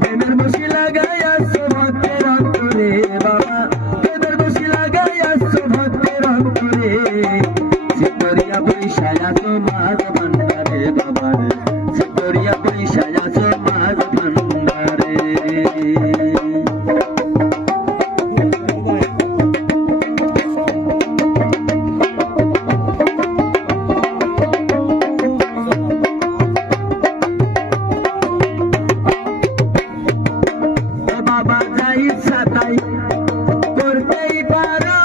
প্রেমের বসি লাগাইয়াছো ভক্তের অন্তরে বাবা, প্রেমের বসি লাগাইয়াছো ভক্তের অন্তরে, সিকরিয়া বৈশায়া তোমার ভান্ডারে বাবা রে, সিকরিয়া বৈশায়া তোমার ভান্ডারে। বাবা যাই ইচ্ছা তাই করতেই পারো,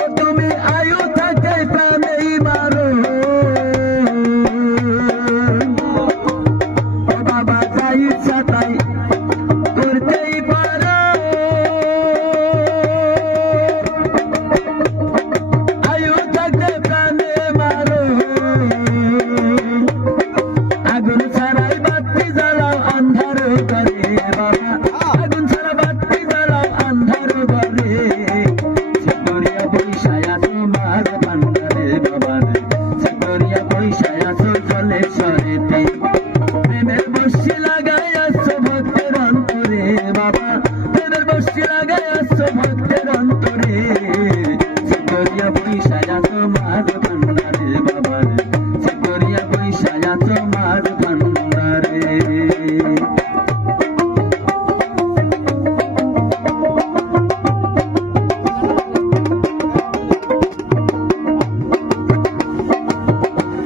ও তুমি আয়ু থাকে প্রাণেই মারো, ও বাবা যাই ইচ্ছা তাই করতেই পারো, আয়ু থাকে প্রাণে মারো, আগুন ছাড়াই বাতি জ্বালাও আন্ধার ঘরে বাবা, আগুন ছাড়া বাতি জ্বালাও আন্ধার ঘরে, সিকরিয়া বৈশায়া তোমার ভান্ডারে বাবা রে, সিকরিয়া বৈশায়া জলে সরেতে, প্রেমের বসি লাগাইয়াছো ভক্তের অন্তরে বাবা, প্রেমের বসি লাগাইয়াছো ভক্তের অন্তরে, সিকরিয়া বৈশায়া তোমার ভান্ডারে বাবা রে, সিকরিয়া বৈশায়া তোমার ভান্ডারে।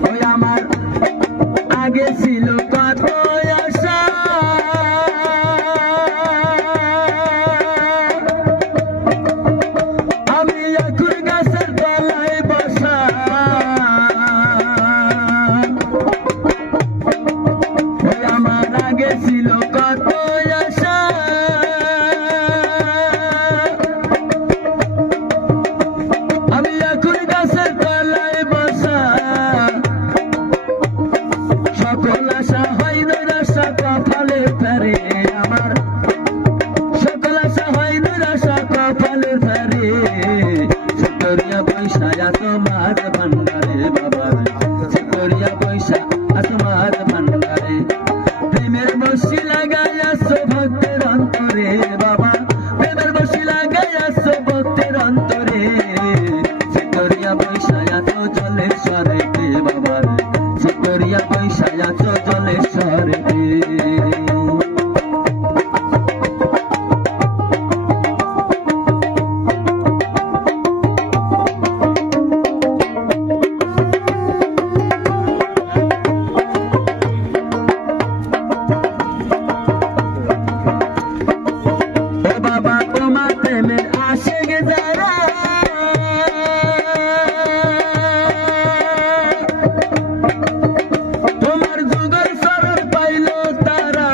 ওই আমার আগে ছিল কত আশা, আমি এখন গাছের তলায় বসা, ওই আমার আগে ছিল কত আশা, আমি এখন গাছের তলায় বসা, সকল আশা হয় নিরাশা কপালে ফেরে আমার, সকল আশা হয় নিরাশা কপালে ফেরে, সিকরিয়া বৈশায়া তোমার ভান্ডারে বাবা রে, সিকরিয়া বৈশায়া তোমার ভান্ডারে, প্রেমের বসি লাগাইয়াছো ভক্তের অন্তরে বাবা, প্রেমের বসি লাগাইয়াছো ভক্তের অন্তরে, সিকরিয়া বৈশায়া জলে সরেতে বাবা রে, সিকরিয়া বৈশায়া জলে সরেতে। ও বাবা তোমার প্রেমের আশিক যারা, তোমার যুগল শরণ পাইল তারা,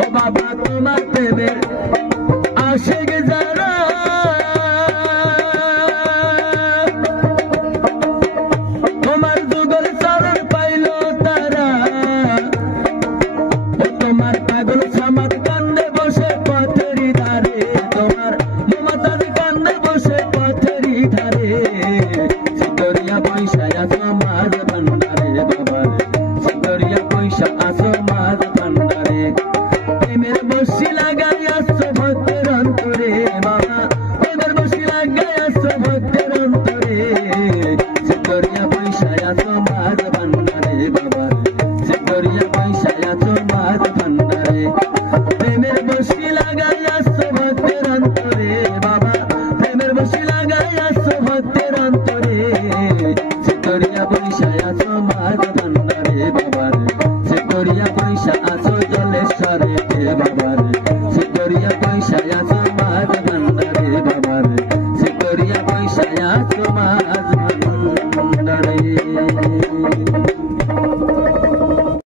ও বাবা তোমার প্রেমের আশিক যারা, তোমার যুগল শরণ পাইল তারা, ও তোমার পাগল সামাদ কান্দে বসে পথেরি ধারে, তোমার মমতাজ কান্দে বসে পথেরি ধারে, সিকরিয়া বৈশায়া তোমার ভান্ডারে বাবা রে, সিকরিয়া বৈশায়া তোমার ভান্ডারে, প্রেমের বসি লাগাইয়াছো ভক্তের অন্তরে বাবা, প্রেমের বসি লাগাইয়াছো ভক্তের অন্তরে, সিকরিয়া বৈশায়া তোমার ভান্ডারে বাবা রে, সিকরিয়া বৈশায়া তোমার ভান্ডারে, প্রেমের বসি লাগাইয়াছো ভক্তের অন্তরে বাবা, প্রেমের বসি লাগাইয়াছো ভক্তের অন্তরে, সিকরিয়া বৈশায়া তোমার ভান্ডারে বাবা রে, সিকরিয়া বৈশায়া জলে সরেতে বাবা রে, সিকরিয়া বৈশায়া তোমার ভান্ডারে বাবা রে, সিকরিয়া বৈশায়া তোমার ভান্ডারে।